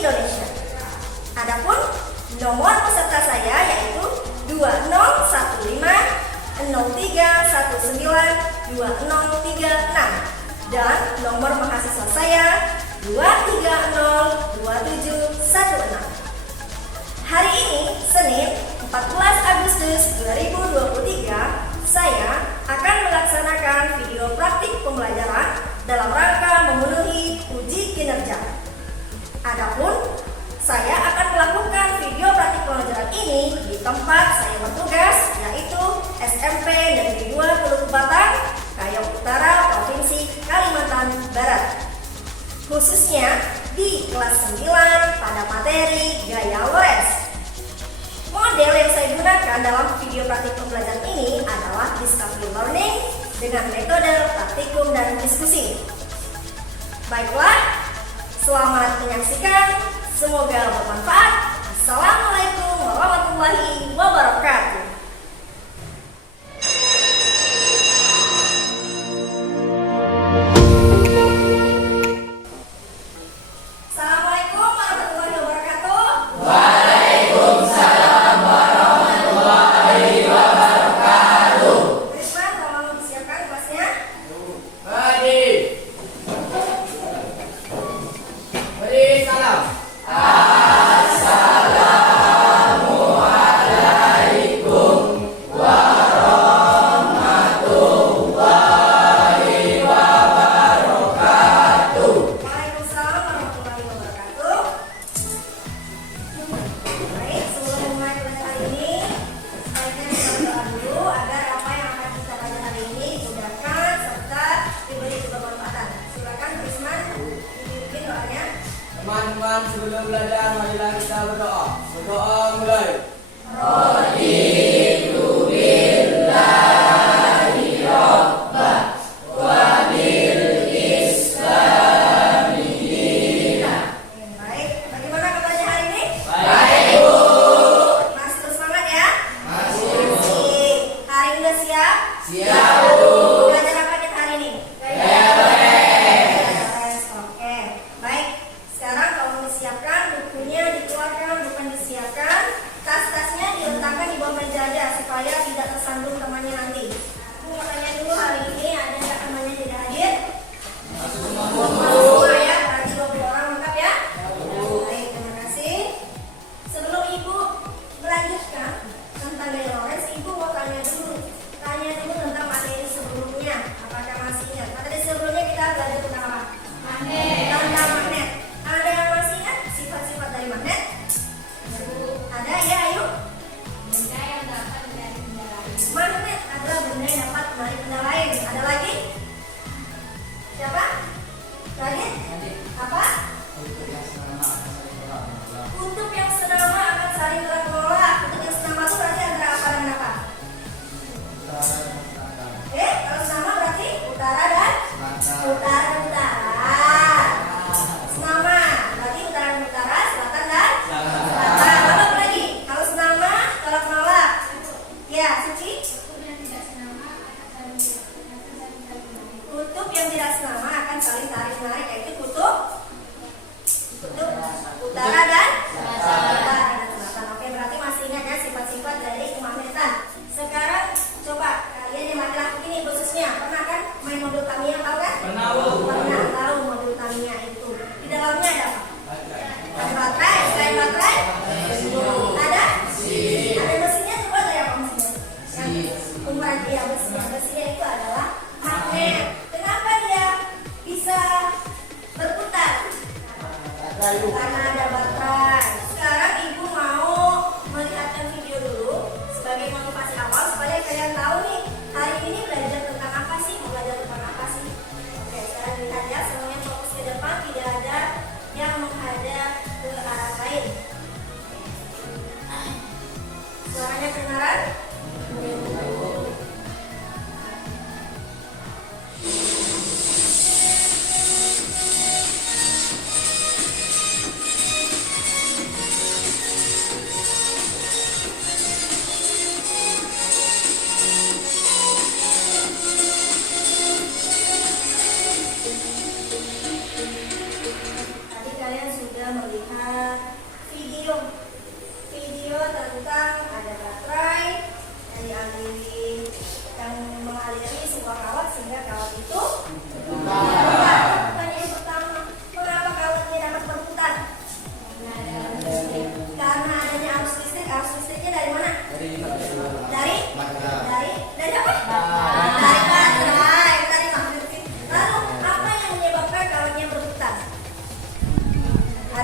Indonesia. Adapun nomor peserta saya yaitu 201503192036 dan nomor mahasiswa saya 2302716. Hari ini Senin 14 Agustus 2023 saya akan melaksanakan video praktik pembelajaran dalam rangka memenuhi uji kinerja. Adapun saya akan melakukan video praktik pembelajaran ini di tempat saya bertugas, yaitu SMP Negeri 2 Teluk Batang, Kayong Utara, Provinsi Kalimantan Barat. Khususnya di kelas 9 pada materi Gaya Lores. Model yang saya gunakan dalam video praktik pembelajaran ini adalah Discovery Learning dengan metode praktikum dan diskusi. Baiklah, selamat menyaksikan. Semoga bermanfaat. Assalamualaikum warahmatullahi wabarakatuh. Assalamualaikum warahmatullahi wabarakatuh. Waalaikumsalam warahmatullahi wabarakatuh. Risman, tolong disiapkan kelasnya. Hadir. Beri salam. Assalamualaikum warahmatullahi wabarakatuh. Waalaikumsalam warahmatullahi wabarakatuh. Baik, sebelum mulai pelajaran hari ini, sebaiknya kita berdoa dulu agar apa yang akan kita pelajari hari ini dimudahkan serta diberi kebermanfaatan. Silakan Risman, dipimpin doanya. Teman-teman, sebelum belajar marilah kita berdoa. Berdoa mulai. Baik, bagaimana kabarnya hari ini? Baik, Bu. Masih terus semangat ya? Masih. Hari ini udah siap? Siap, Bu. Belajar apa kita hari ini? Beres. Oke. Baik. Sekarang kalau disiapkan, bukunya dikeluarkan, bukan disiapkan. Tas-tasnya diletakkan di bawah meja aja supaya tidak tersandung temannya nanti. Aku mau tanya dulu hari ini ada nggak temannya tidak hadir? Semua ya, berarti 20 orang lengkap ya? Baik, terima kasih. Sebelum Ibu melanjutkan tentang Gaya Lores, Ibu mau tanya dulu tentang materi sebelumnya. Apakah masih ingat? Materi sebelumnya kita belajar tentang apa? Tentang magnet. Ada yang masih ingat sifat-sifat dari magnet? Ada ya, ayo. Magnet adalah benda yang dapat menarik benda lain. Ada lagi? Siapa? Lagi? Apa? Kutub yang senama akan saling tolak menolak. Kutub yang senama itu berarti antara apa dan apa? Kalau senama berarti utara dan utara. Senama berarti utara dan utara, selatan dan selatan. Apa lagi? Kalau senama tolak menolak. Ya, Suci. Kutub yang tidak senama akan saling tarik menarik, yaitu kutub utara dan selatan. Oke, berarti masih ingat ya sifat-sifat dari kemagnetan. Sekarang coba kalian yang laki-laki ini khususnya pernah kan main mobil Tamiya, tahu kan? Pernah, Bu. Pernah tahu mobil Tamiya itu. Di dalamnya ada apa? Ada baterai, selain baterai ada? Ada mesinnya, coba dari apa mesinnya? Umuran dia mesinnya itu adalah magnet. Kenapa dia bisa berputar? Karena ada baterai. Sekarang Ibu mau melihatkan video dulu sebagai motivasi awal supaya kalian tahu nih hari ini belajar tentang apa sih, mau belajar tentang apa sih. Oke, sekarang lihat ya, semuanya fokus ke depan, tidak ada yang menghadap ke arah lain. Suaranya kedengaran?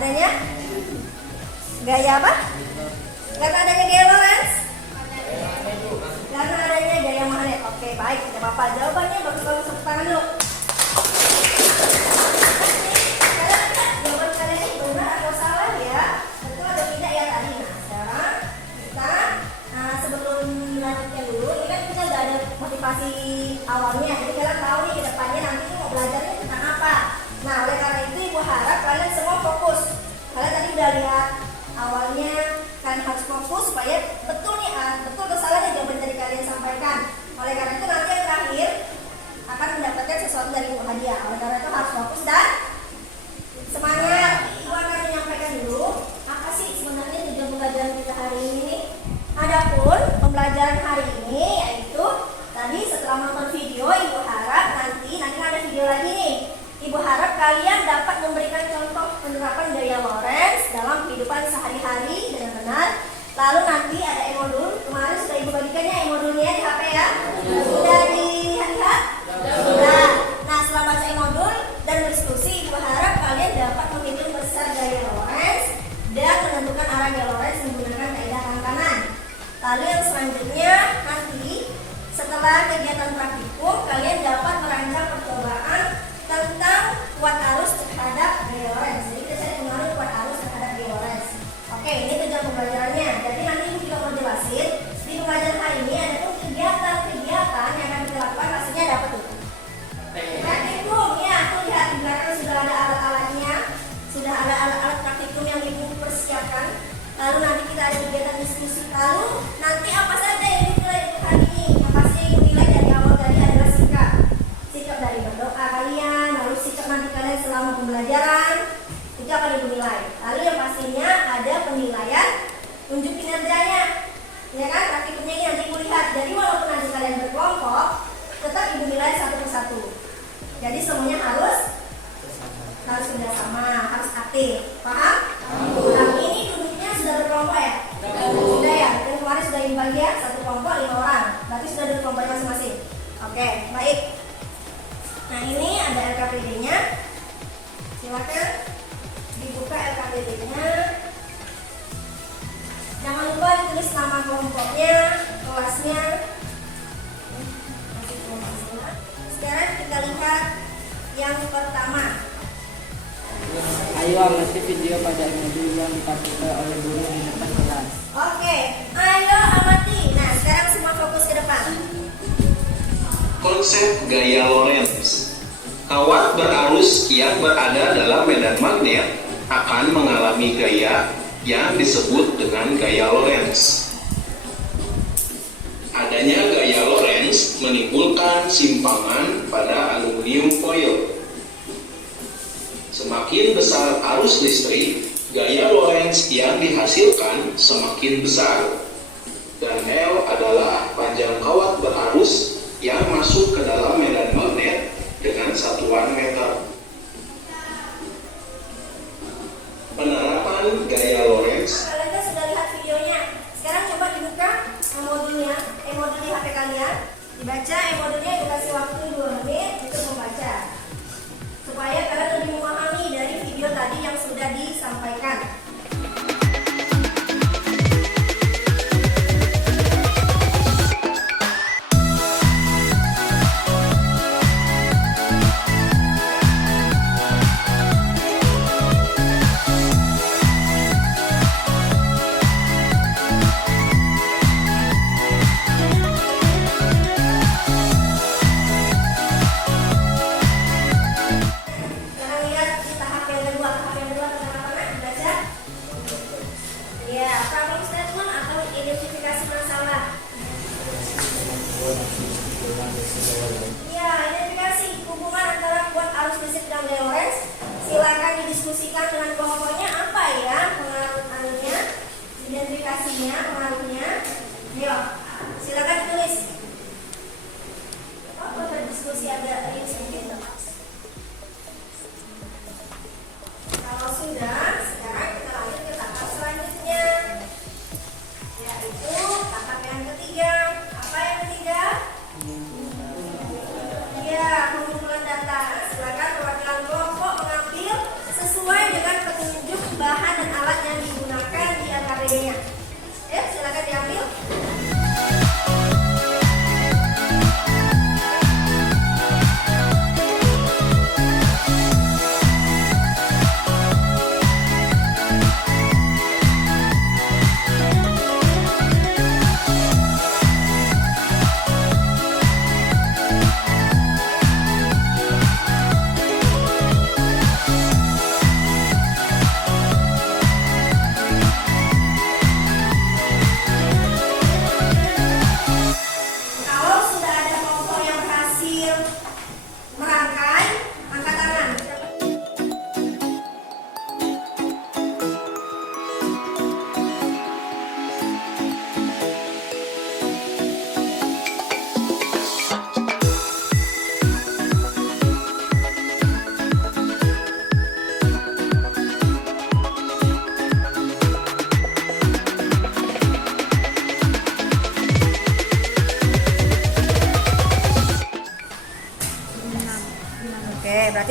adanya gaya apa? Karena adanya gaya Lorentz? Karena adanya gaya magnet. Oke, baik, tidak apa-apa. Jawabannya bagus-bagus, tepuk tangan dulu. Kalian lihat jawaban kalian ini benar atau salah ya? Betul atau tidak ya tadi? Nah, sekarang kita sebelum lanjutkan dulu, ini kan kita udah ada motivasi awalnya. Jadi kalian tahu nih ke depannya nanti mau belajarnya tentang apa. Nah, oleh karena itu Ibu harap kalian semua fokus. Kalian tadi udah lihat awalnya, kalian harus fokus supaya betul nih, betul atau salah nih jawaban dari kalian sampaikan. Oleh karena itu nanti yang terakhir akan mendapatkan sesuatu dari Ibu hadiah. Oleh karena itu harus fokus dan semangat. Ibu akan menyampaikan dulu apa sih sebenarnya tujuan pembelajaran kita hari ini. Adapun pembelajaran hari ini yaitu tadi setelah nonton video, Ibu harap nanti ada video lagi nih. Ibu harap kalian dapat memberikan contoh penerapan gaya Lorentz dalam kehidupan sehari-hari dengan benar. Lalu nanti ada e-modul. Kemarin sudah Ibu bagikannya e-modulnya di HP ya? Sudah dilihat-lihat? Sudah. Nah, setelah baca e-modul dan berdiskusi, Ibu harap kalian dapat menghitung besar gaya Lorentz dan menentukan arah gaya Lorentz menggunakan kaidah tangan kanan. Lalu yang selanjutnya nanti setelah kegiatan praktikum, kalian dapat merancang percobaan tentang kuat arus terhadap gaya Lorentz. Jadi kita cari pengaruh kuat arus terhadap gaya Lorentz. Oke, ini tujuan pembelajarannya. Jadi nanti Ibu juga mau jelasin di pembelajaran hari ini ada pun kegiatan-kegiatan yang akan kita lakukan. Pastinya dapat tuh. Praktikum, ya, tuh lihat di belakang sudah ada alat-alatnya, sudah ada alat-alat praktikum yang Ibu persiapkan. Lalu nanti kita ada kegiatan diskusi. Lalu nanti apa saja yang dinilai untuk hari ini? Yang pasti Ibu nilai dari awal tadi adalah sikap dari berdoa kalian, lalu sikap nanti kalian selama pembelajaran itu akan Ibu nilai. Lalu yang pastinya ada penilaian unjuk kinerjanya, ya kan? Praktikumnya ini nanti Ibu lihat. Jadi walaupun nanti kalian berkelompok, tetap Ibu nilai satu persatu. Jadi semuanya harus kerjasama, harus aktif, paham? Nah, ini duduknya sudah berkelompok ya? Sudah ya? Dan kemarin sudah Ibu bagi ya, satu kelompok 5 orang. Berarti sudah ada kelompoknya masing-masing. Oke, baik. Nah, ini ada LKPD-nya. Silakan dibuka LKPD-nya. Jangan lupa ditulis nama kelompoknya, kelasnya. Sekarang kita lihat yang pertama. Ayo amati video pada modul yang dipakai oleh guru di depan kelas. Oke, ayo amati. Nah, sekarang semua fokus ke depan. Konsep gaya Lorentz. Kawat berarus yang berada dalam medan magnet akan mengalami gaya yang disebut dengan gaya Lorentz. Adanya gaya Lorentz menimbulkan simpangan pada aluminium foil. Semakin besar arus listrik, gaya Lorentz yang dihasilkan semakin besar. Dan L adalah panjang kawat berarus yang masuk ke dalam medan magnet dengan satuan meter. Penerapan gaya Lorentz. Kalian sudah lihat videonya. Sekarang coba dibuka modulnya, modul di HP kalian. Dibaca modulnya, dikasih waktu 2 menit untuk membaca. Supaya kalian lebih memahami dari video tadi yang sudah disampaikan. Ya, identifikasi hubungan antara kuat arus listrik dan gaya Lorentz. Silakan didiskusikan dengan kelompoknya apa ya pengaruhnya, identifikasinya, pengaruhnya. Ayo, silakan ditulis. Apa berdiskusi agak ini sedikit. Kalau sudah, sekarang kita lanjut ke tahap selanjutnya, yaitu tahap yang ketiga. Apa yang ketiga? Ya, pengumpulan data. Silakan perwakilan kelompok mengambil sesuai dengan petunjuk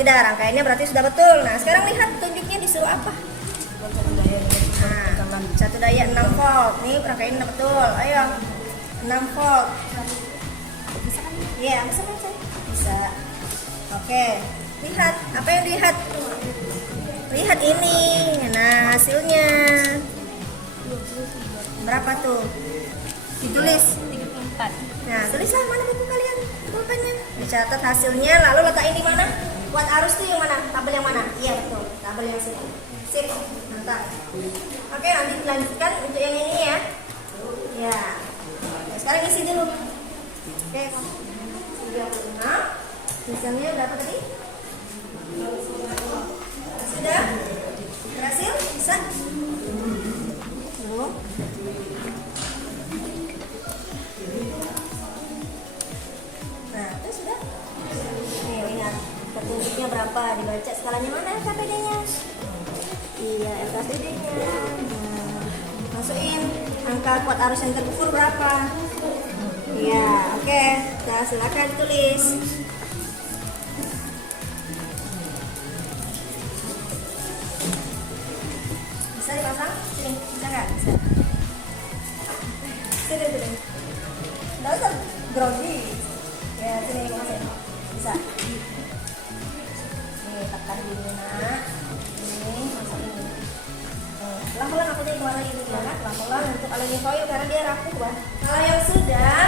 sudah, rangkaiannya berarti sudah betul. Nah, sekarang lihat tunjuknya disuruh apa? Nah, satu daya 6 volt. Nih rangkaiannya udah betul. Ayo, 6 volt. Bisa kan? Iya, bisa kan saya? Bisa. Oke, lihat. Apa yang dilihat? Lihat ini. Nah, hasilnya berapa tuh? Ditulis. 34. Nah, tulislah mana buku kalian? Pulpennya. Dicatat hasilnya, lalu letakin di mana? Kuat arus tuh yang mana? Tabel yang mana? Iya, betul. Tabel yang sini. Sip. Mantap. Oke, nanti dilanjutkan untuk yang ini ya. Ya. Nah, sekarang isi dulu. Oke, 36. Misalnya berapa tadi? Sudah? Berhasil? Bisa? Belum? Nah, itu sudah. Nih, lihat. Petunjuknya berapa? Dibaca skalanya mana KPD-nya? Iya, LKPD-nya. Nah, masukin angka kuat arus yang terukur berapa? Iya, oke. Nah, silakan tulis. Bisa dipasang? Sini, bisa nggak? Bisa. Sini. Nggak usah grogi. Ya, sini masih. Bisa. Nih, tekan dulu nak. Ini masuk ini. Pelan-pelan aku jadi kemana ini ya kan? Pelan-pelan untuk aluminium foil karena dia rapuh kan. Kalau yang sudah,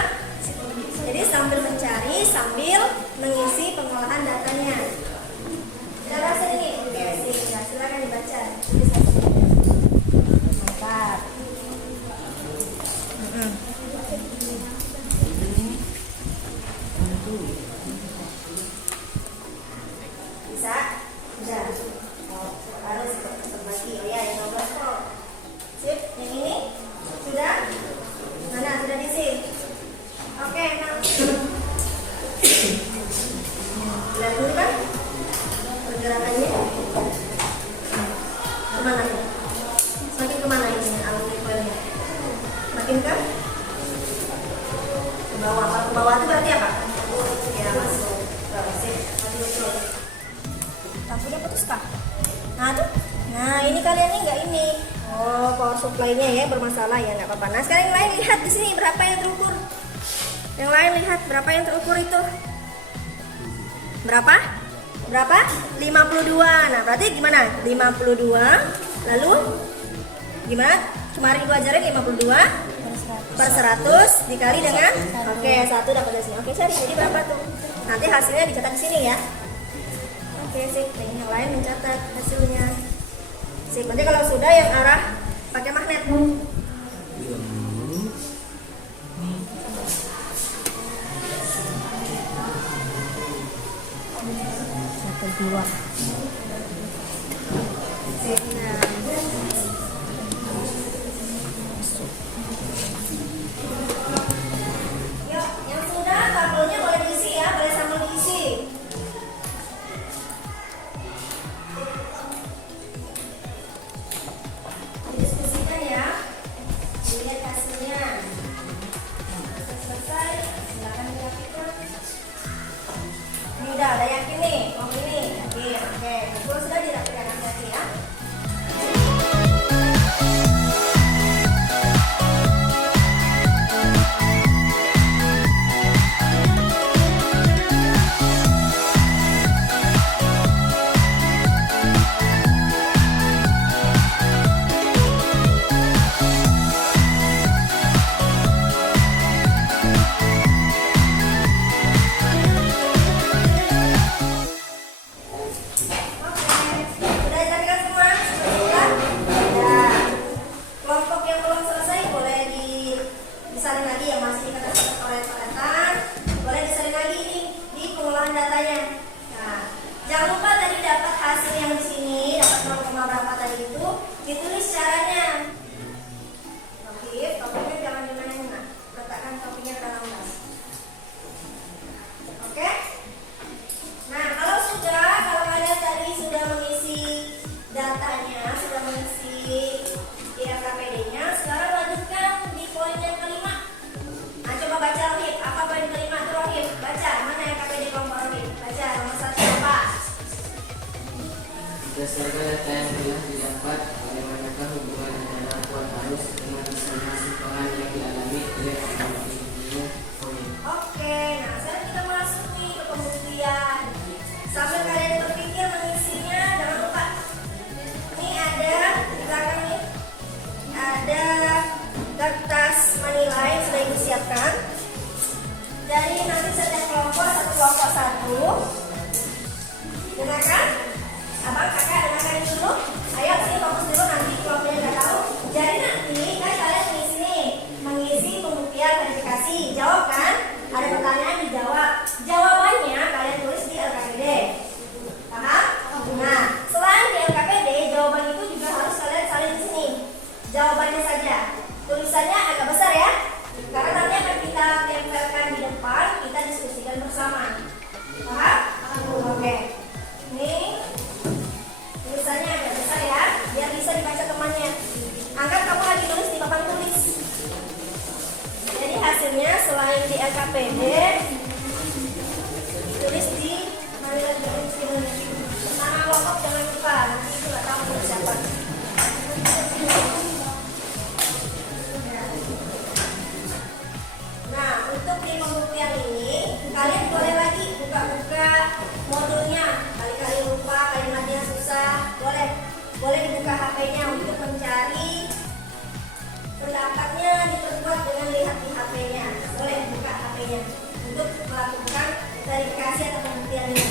jadi sambil mencari, sambil mengisi pengolahan datanya. Sudah berhasil ini? Oke, sip. Ya, silakan dibaca. Mantap. Bisa? Sudah. Harus terbagi. Oh ya, yang 12 volt. Sip, yang ini sudah? Mana? Sudah diisi? Oke, nah. Lihat dulu kan? Pergerakannya. Kemana nih? Semakin kemana ini aluminium foilnya? Makin ke? Ke bawah. Ke bawah itu berarti apa? Ya, masuk. Sip, maju terus. Lampunya putus kah? Nah tuh, nah ini kalian nih nggak ini. Oh, power supply-nya ya bermasalah ya, nggak apa-apa. Nah sekarang yang lain lihat di sini berapa yang terukur. Yang lain lihat berapa yang terukur itu. Berapa? Berapa? 52. Nah berarti gimana? 52. Lalu gimana? Kemarin gua ajarin 52 per 100 dikali dengan oke, 1 dapat dari sini. Oke, cari jadi berapa tuh? Nanti hasilnya dicatat di sini ya. Oke, sip. Yang lain mencatat hasilnya. Sip. Nanti kalau sudah yang arah pakai magnet. Satu dua. Sip. Nah. Yuk, yang sudah tabelnya boleh diisi ya, boleh sambil diisi. Diskusikan ya, lihat hasilnya. Selesai, silakan dirapikan. Ini udah ada yakin nih, mau ini. Oke. Kalau sudah dirapikan hati-hati ya. Sudah dirapikan semua? Sudah? Ya. Kelompok yang belum selesai boleh disalin lagi yang masih dikatakan coret-coretan, boleh disalin lagi di pengolahan datanya. Nah, jangan lupa tadi dapat hasil yang di sini, dapat 0, berapa tadi itu, ditulis caranya. Topinya jangan dimainin, nah. Letakkan topinya ke dalam tas. Oke? Nah, kalau kalian tadi sudah mengisi datanya, sudah mengisi ILKPD-nya, sekarang lanjutkan di poin yang kelima. Nah, coba baca Rohib. Apa poin kelima itu Rohib? Baca, mana ILKPD kelompok Rohib? Baca, nomor 1 apa? data yang telah didapat, bagaimanakah hubungan antara kuat arus dengan besarnya simpangan yang dialami oleh aluminium foil? Oke, nah sekarang kita masuk nih ke pembuktian. Sambil kalian berpikir mengisinya, jangan lupa. Ini ada di belakang nih, ada kertas manila yang sudah ibu siapkan. Jadi nanti setiap kelompok satu. Dengarkan, abang kakak dengarkan dulu. Ayo sini fokus dulu, nanti kelompoknya nggak tahu. Jadi nanti kan kalian mengisi pembuktian verifikasi. Jawab kan? Ada pertanyaan dijawab. Jawabannya kalian tulis di LKPD. Paham? Nah, selain di LKPD, jawaban itu juga harus kalian salin di sini. Jawabannya saja. Tulisannya agak besar ya. Karena nanti akan kita tempelkan di depan, kita diskusikan bersama. Paham? Oke. Ini tulisannya agak besar ya, biar bisa dibaca temannya. Anggap kamu lagi nulis di papan tulis. Jadi hasilnya selain di LKPD, tulis di manila juga. Nama kelompok jangan lupa, nanti itu nggak tahu tulis siapa. Nah, untuk di pembuktian ini, kalian boleh lagi buka-buka modulnya. Kali-kali lupa, kalimatnya susah, boleh dibuka HP-nya untuk mencari pendapatnya, diperkuat dengan lihat di HP-nya. Boleh buka HP-nya untuk melakukan verifikasi atau pembuktian ini.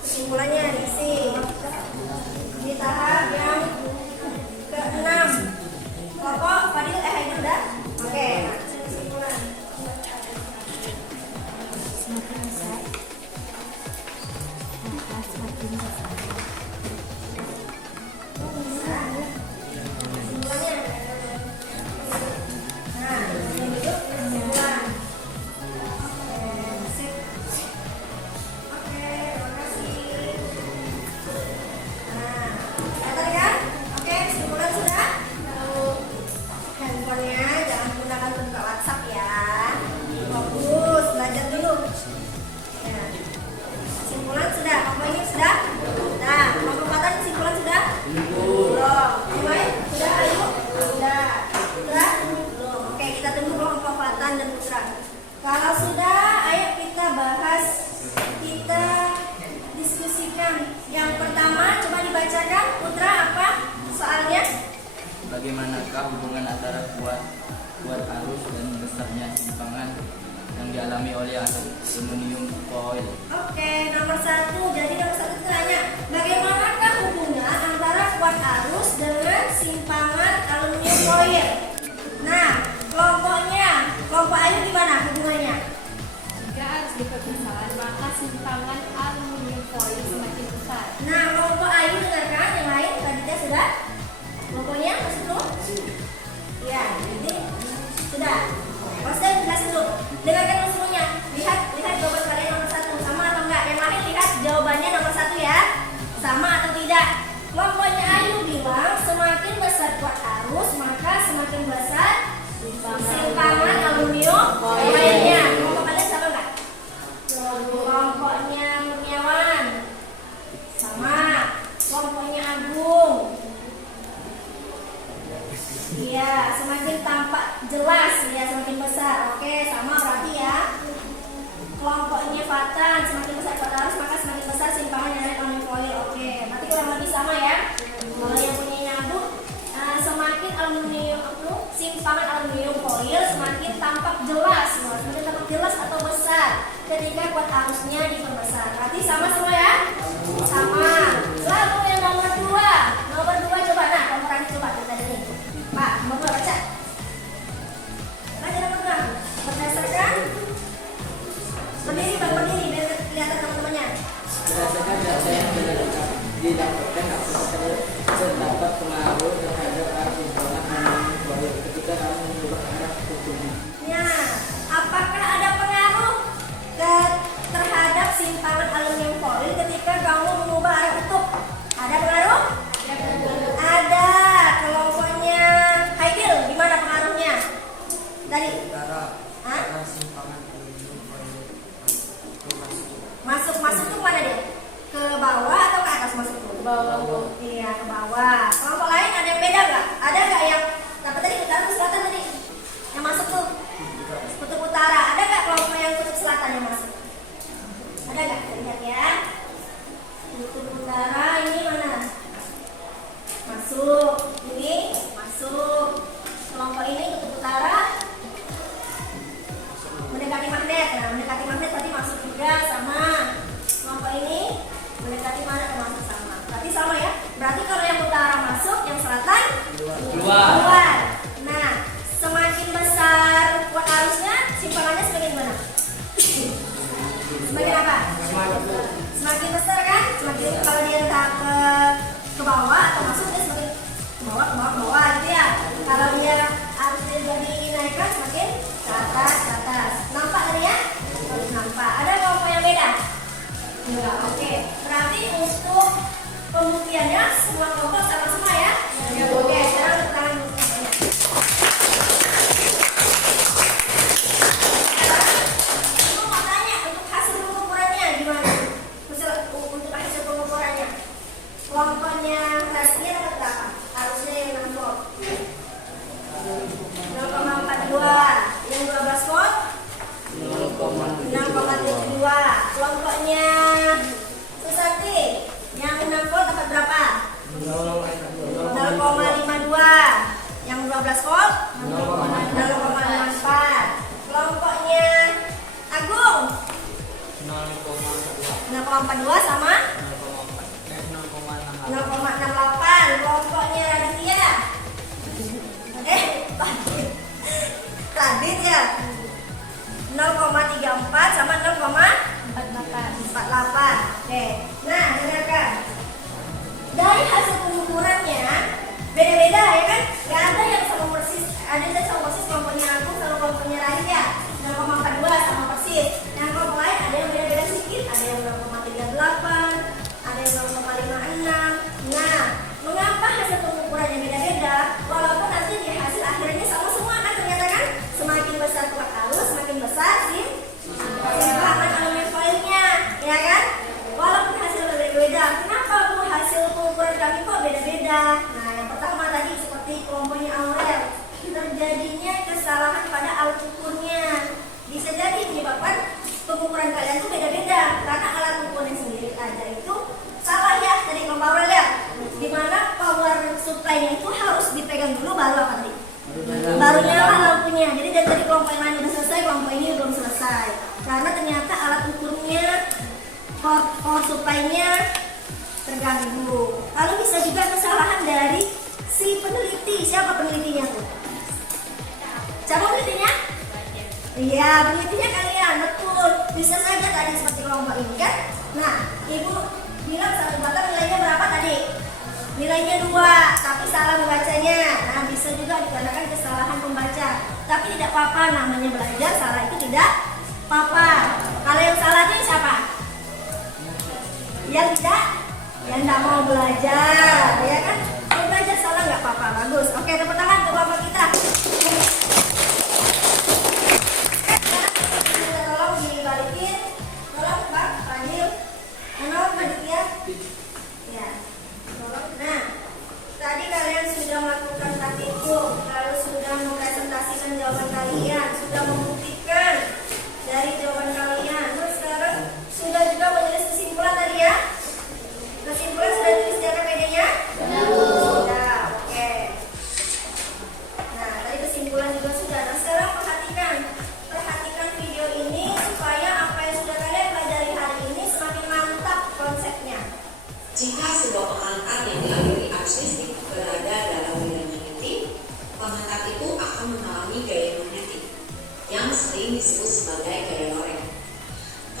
Kesimpulannya diisi di tahap yang ke-6. Kelompok Fadil Haider udah? Oke, nah, kesimpulan. Semakin besar, maka semakin besar. Kesimpulannya. Nah, ini dulu kesimpulan. Sip. Oke, terima kasih. Nah, kelihatan kan? Oke, kesimpulan sudah? Lalu handphonenya jangan gunakan untuk buka WhatsApp ya. Fokus, belajar dulu. Nah, kesimpulan sudah. Kelompok ini sudah? Nah, kelompok Fatan kesimpulan sudah? Belum. Yang lain sudah? Ayo. Sudah. Putra? Belum. Oke, kita tunggu kelompok Fatan dan Putra. Kalau sudah, ayo kita bahas, kita diskusikan. Yang pertama, coba dibacakan. Putra, apa soalnya? Bagaimanakah hubungan antara kuat arus dan besarnya simpangan yang dialami oleh aluminium foil? Oke, nomor 1. Jadi nomor 1 itu tanya, bagaimanakah hubungan antara kuat arus dengan simpangan aluminium foil? Nah, kelompok Ayu gimana hubungannya? Jika arus diperbesar, maka simpangan aluminium foil semakin besar. Nah, kelompok Ayu dengarkan, yang lain tadi sudah? tampak jelas ya, semakin besar. Oke, sama berarti ya. Kelompoknya Fatan, semakin besar kuat arus maka semakin besar simpangan dari aluminium foil. Oke, berarti kurang lebih sama ya. Kalau yang punya Abu, semakin aluminium simpangan aluminium foil semakin tampak jelas, semakin tampak jelas atau besar ketika kuat arusnya diperbesar. Berarti sama semua ya? Sama. Lalu yang nomor 2, coba nah, komparasi coba kita dari ini. Pak, nomor 2 baca. Baca nomor 2. Berdasarkan berdiri biar kelihatan teman-temannya. Berdasarkan data yang didapatkan terdapat pengaruh terhadap arus simpangan aluminium foil ketika kamu mengubah arah kutubnya. Ya, apakah ada pengaruh terhadap simpangan aluminium foil ketika kamu mengubah arah kutub? Ada pengaruh? Ada. Kelompoknya Haidil, gimana pengaruhnya? Tadi? Hah? Masuk tuh mana dia? Ke bawah atau ke atas masuk tuh? Ke bawah. Iya, ke bawah. Kelompok lain ada yang beda nggak? Ada nggak yang dapat tadi utara atau selatan tadi? Yang masuk tuh? Kutub utara. Ada nggak kelompok yang kutub selatan yang masuk? Ada nggak? Lihat ya. Kutub utara ini mana? Masuk. Ini masuk. Kelompok ini kutub utara mendekati magnet. Nah, mendekati magnet berarti masuk juga sama. Kelompok ini mendekati magnet masuk sama. Berarti sama ya. Berarti kalau yang utara masuk, yang selatan keluar. Nah, semakin besar kuat arusnya, simpangannya semakin mana? Semakin apa? Semakin besar kan? Semakin kalau dia ke bawah atau masuk dia semakin ke bawah gitu ya. Kalau dia arusnya jadi naikkan semakin ke atas. Nampak tadi ya? Nampak. Ada kelompok yang beda? Enggak. Oke. Berarti untuk pembuktiannya semua kelompok sama-sama ya? Oke. Sekarang tepuk tangan dulu. Aku mau tanya untuk hasil pengukurannya gimana? Untuk hasil pengukurannya, kelompoknya Raskia dapat berapa? Arusnya yang 6 volt. 0,42. Yang 12 volt 6,72. Kelompoknya Susanti yang 6 volt dapat berapa? 0,52. Yang 12 volt 0,54. Kelompoknya Agung 0,42 sama 0,68. Kelompoknya Raditya Radit ya 0,34 sama 0,48. Oke. Nah, dengarkan. Dari hasil pengukurannya beda-beda ya kan? Gak ada yang sama persis. Ada yang sama persis kelompoknya Agung sama kelompoknya Raditya 0,42 sama persis. Yang kelompok lain ada yang beda-beda sedikit. Ada yang 0,38, ada yang 0,56. Nah, mengapa hasil pengukurannya beda-beda? Walaupun nanti di hasil akhirnya sama semua kan ternyata kan? Semakin besar kuat arus, semakin besar simpangan aluminium foilnya, ya kan? Walaupun hasil berbeda-beda, kenapa Bu hasil pengukuran kami kok beda-beda? Nah, yang pertama tadi seperti kelompoknya Aurel, terjadinya kesalahan pada alat ukurnya. Bisa jadi menyebabkan pengukuran kalian tuh beda-beda karena alat ukurnya sendiri aja itu salah ya dari kelompok Aurel ya. Dimana power supply-nya itu harus dipegang dulu baru apa tadi? Baru nyala lampunya. Jadi dari kelompok yang lain udah selesai, kelompok ini belum selesai. Karena ternyata alat ukurnya, power supply-nya terganggu. Lalu bisa juga kesalahan dari si peneliti. Siapa penelitinya tuh? Siapa penelitinya? Iya, penelitinya kalian, betul. Bisa saja tadi seperti kelompok ini kan. Nah, Ibu bilang satu batang nilainya berapa tadi? Nilainya 2, tapi salah membacanya. Nah, bisa juga dikarenakan kesalahan pembaca. Tapi tidak apa-apa, namanya belajar, salah itu tidak apa-apa. Kalau yang salahnya siapa? Yang tidak mau belajar, ya kan? Yang belajar salah nggak apa-apa, bagus. Oke, tepuk tangan untuk kelompok kita. Tolong dibalikin, tolong Pak Fadil, tolong Aditya. Ya. Nah, tadi kalian sudah melakukan praktikum, lalu sudah mengasah jawaban kalian, sudah membuktikan dari jawaban kalian. Terus sekarang sudah juga menulis kesimpulan tadi ya? Kesimpulan sudah tulis di KPD-nya? Sudah, oke. Nah, tadi kesimpulan juga sudah. Nah, sekarang perhatikan video ini supaya apa yang sudah kalian pelajari hari ini semakin mantap konsepnya. Jika sebuah pengangkat yang dialiri arus listrik berada dalam medan magnetik, pengangkat itu akan mengalami gaya magnetik yang sering disebut sebagai gaya Lorentz.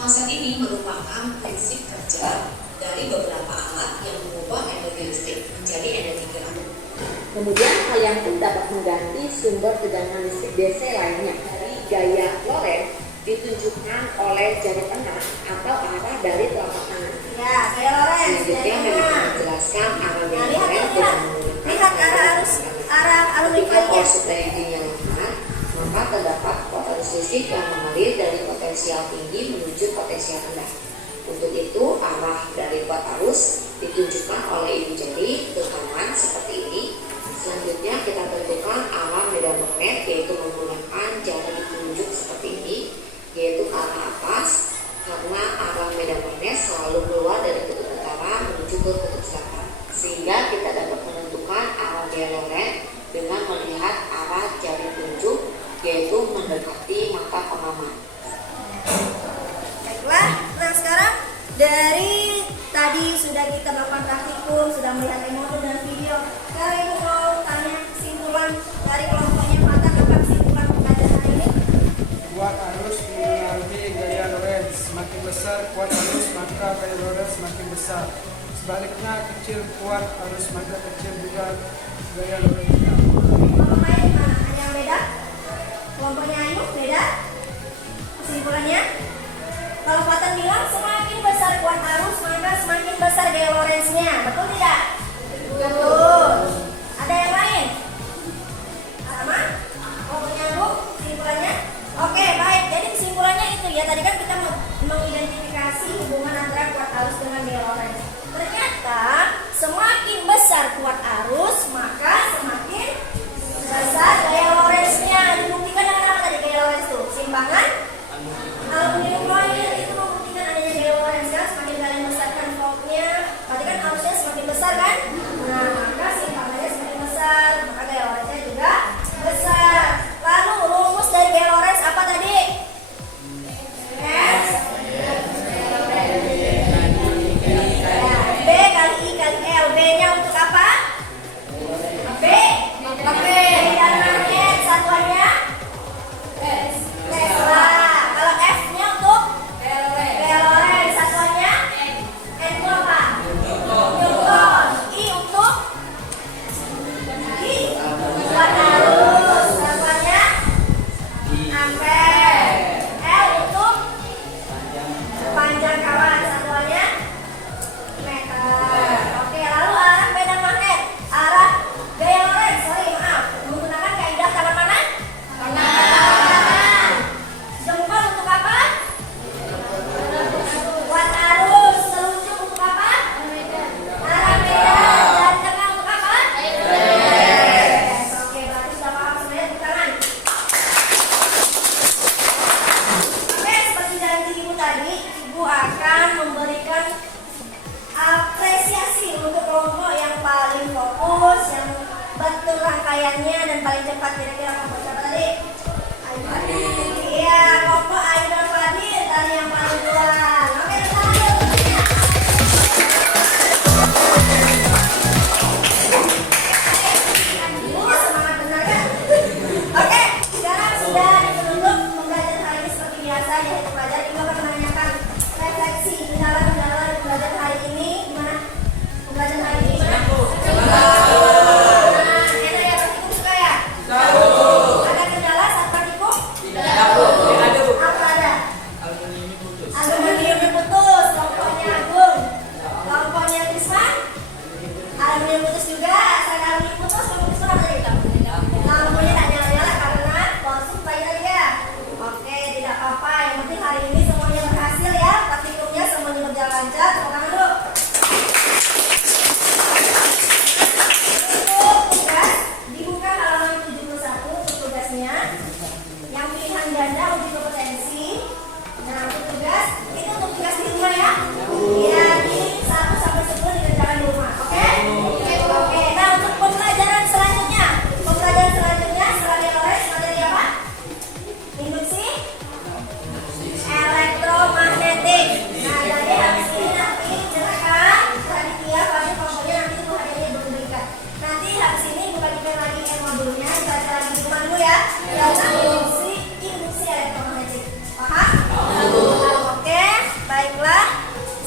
Konsep ini merupakan prinsip kerja dari beberapa alat yang mengubah energi listrik menjadi energi gerak. Kemudian kalian pun dapat mengganti sumber tegangan listrik DC lainnya. Dari gaya Lorentz ditunjukkan oleh jari tengah atau arah dari telapak tangan. Ya, gaya Lorentz dari Selanjutnya memang tengah. menjelaskan arah Nah, gaya lihat Lorentz lihat. dengan Lihat arah alur ketika listrik. power supply dinyalakan, maka terdapat potensi listrik yang mengalir dari potensial tinggi menuju potensial rendah. Untuk itu, arah dari kuat arus ditunjukkan oleh ibu jari ke kanan seperti ini. Selanjutnya kita tentukan arah medan magnet, yaitu menggunakan jari tunjuk seperti ini, yaitu ke arah atas, karena arah medan magnet selalu keluar dari kutub utara menuju ke kutub selatan. Sehingga kita dapat menentukan arah gaya Lorentz dengan melihat arah jari tunjuk, yaitu mendekati mata pengaman. Baiklah, nah sekarang dari tadi sudah kita melakukan praktikum, sudah melihat modul dan video. Sekarang ibu mau tanya kesimpulan dari kelompoknya Fata, apa kesimpulan pembelajaran hari ini? Kuat arus mengalami gaya Lorentz. Semakin besar kuat arus, maka gaya Lorentz semakin besar. Sebaliknya, kecil kuat arus, maka kecil juga gaya Lorentz. Kelompok lain mana? Ada yang beda? Kelompoknya Ayu beda? Kesimpulannya? Kalau Fata bilang semakin besar kuat arus, maka semakin besar gaya Lorentz-nya. Betul tidak? Betul. Ada yang lain? Sama? Kelompoknya Bu, kesimpulannya? Oke, baik. Jadi kesimpulannya itu ya. Tadi kan kita mengidentifikasi hubungan antara kuat arus dengan gaya Lorentz. Ternyata semakin besar kuat arus, maka semakin besar gaya Lorentz-nya. Dibuktikan dengan apa tadi gaya Lorentz itu? Simpangan aluminium wire itu membuktikan adanya gaya Lorentz kan. Semakin kalian besarkan voltnya, berarti kan arusnya semakin besar kan? Nah, maka simpangannya semakin besar, maka gaya Lorentz-nya juga besar. Lalu rumus dari gaya Lorentz apa tadi? S B kali I kali L. B-nya untuk apa? B. Medan magnet satuannya Tesla. Kalau F-nya untuk gaya Lorentz satuannya N itu apa? Newton. I untuk kuat arus satuannya ampere. L untuk panjang kawan satuannya meter. Oke, lalu arah medan magnet, arah gaya Lorentz, menggunakan kaidah tangan mana? Kanan. Jempol untuk apa? Kuat arus. Telunjuk untuk apa? Arah medan. Jari tengah untuk apa? Oke, berarti sudah paham semuanya, tepuk tangan. Oke, seperti janji ibu tadi, ibu akan memberikan apresiasi untuk kelompok yang paling fokus, yang betul rangkaiannya dan paling cepat. Kira-kira kelompok siapa tadi? Ayu Fadil. Iya, kelompok Ayu dan Fadil tadi yang paling duluan. Oke, tangan dulu. Semangat benar kan? Oke, sekarang sudah ditutup pembelajaran hari ini seperti biasa, yaitu pelajaran ibu akan menanyakan refleksi kendala-kendala di pembelajaran hari ini. Gimana? Pembelajaran hari ini gimana? Enak ya, praktikum suka ya? Ada kendala saat praktikum? Tidak. modulnya, baca lagi di rumah dulu ya. Tentang induksi elektromagnetik. Paham? Oke, baiklah.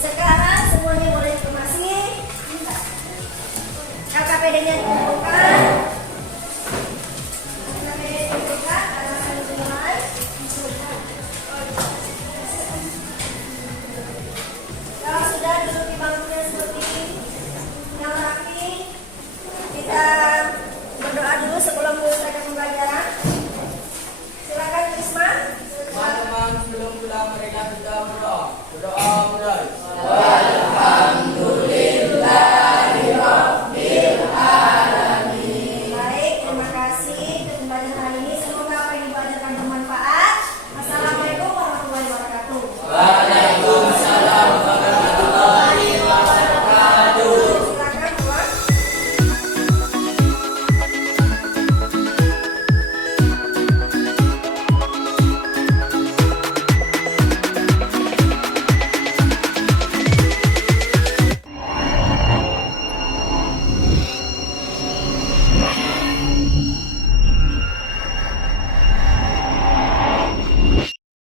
Sekarang semuanya boleh informasi. LKPD-nya